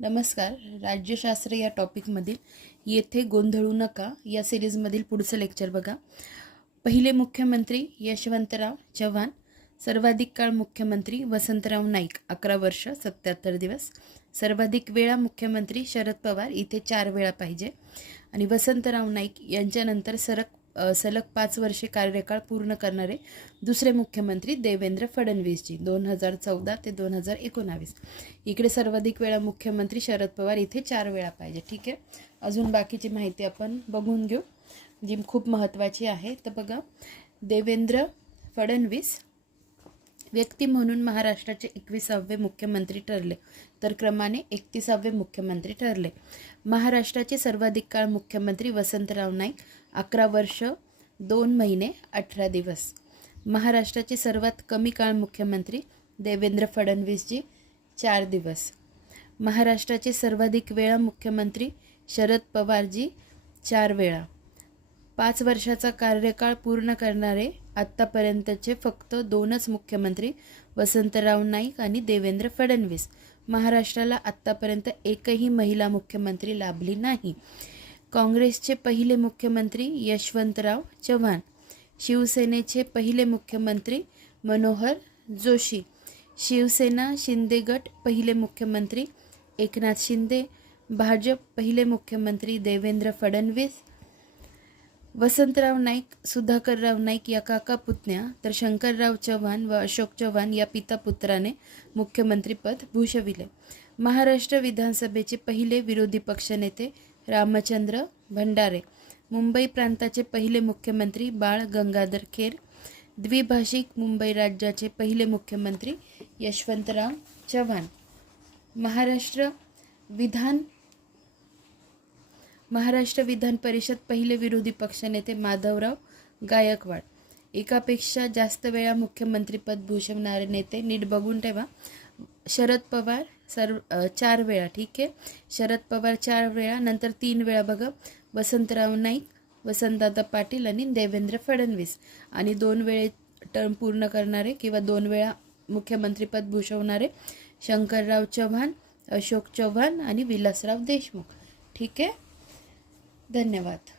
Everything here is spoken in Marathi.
नमस्कार. राज्यशास्त्र या टॉपिकमधील येथे गोंधळू नका. या सिरीजमधील पुढचं लेक्चर बघा. पहिले मुख्यमंत्री यशवंतराव चव्हाण सर्वाधिक काळ मुख्यमंत्री वसंतराव नाईक अकरा वर्ष सत्याहत्तर दिवस. सर्वाधिक वेळा मुख्यमंत्री शरद पवार इथे चार वेळा पाहिजे. आणि वसंतराव नाईक यांच्यानंतर सरक सलग पाच वर्षे कार्यकाळ पूर्ण करणारे दुसरे मुख्यमंत्री देवेंद्र फडणवीसजी दोन हजार चौदा ते दोन हजार एकोणावीस. इकडे सर्वाधिक वेळा मुख्यमंत्री शरद पवार इथे चार वेळा पाहिजे. ठीक आहे? अजून बाकीची माहिती आपण बघून घेऊ. जी खूप महत्त्वाची आहे. तर बघा देवेंद्र फडणवीस व्यक्ती म्हणून महाराष्ट्राचे एकविसावे मुख्यमंत्री ठरले. तर क्रमाने एकतीसावे मुख्यमंत्री ठरले. महाराष्ट्राचे सर्वाधिक काळ मुख्यमंत्री वसंतराव नाईक अकरा वर्ष दोन महिने अठरा दिवस. महाराष्ट्राचे सर्वात कमी काळ मुख्यमंत्री देवेंद्र फडणवीसजी चार दिवस. महाराष्ट्राचे सर्वाधिक वेळा मुख्यमंत्री शरद पवारजी चार वेळा. पाच वर्षाचा कार्यकाळ पूर्ण करणारे आत्तापर्यंतचे फक्त दोनच मुख्यमंत्री वसंतराव नाईक आणि देवेंद्र फडणवीस. महाराष्ट्राला आत्तापर्यंत एकही महिला मुख्यमंत्री लाभली नाही. काँग्रेसचे पहिले मुख्यमंत्री यशवंतराव चव्हाण शिवसेनेचे पहिले मुख्यमंत्री मनोहर जोशी शिवसेना शिंदे गट पहिले मुख्यमंत्री एकनाथ शिंदे भाजप पहिले मुख्यमंत्री देवेंद्र फडणवीस वसंतराव नाईक सुधाकरराव नाईक या काका पुतण्या तर शंकरराव चव्हाण व अशोक चव्हाण या पिता पुत्राने मुख्यमंत्रीपद भूषविले. महाराष्ट्र विधानसभेचे पहिले विरोधी पक्षनेते रामचंद्र भंडारे. मुंबई प्रांताचे पहिले मुख्यमंत्री बाळ गंगाधर खेर. द्विभाषिक मुंबई राज्याचे पहिले मुख्यमंत्री यशवंतराव चव्हाण. महाराष्ट्र विधान महाराष्ट्र विधान परिषद पहिले विरोधी पक्षनेते माधवराव गायकवाड. एकापेक्षा जास्त वेळा मुख्यमंत्रीपद भूषवणारे नेते नीट बघून ठेवा. शरद पवार सर्व चार वेळा ठीक आहे? शरद पवार चार वेळा नंतर तीन वेळा बघा. वसंतराव नाईक वसंतदादा पाटील आणि देवेंद्र फडणवीस. आणि दोन वेळे टर्म पूर्ण करणारे किंवा दोन वेळा मुख्यमंत्रीपद भूषवणारे शंकरराव चव्हाण अशोक चव्हाण आणि विलासराव देशमुख. ठीक आहे? धन्यवाद.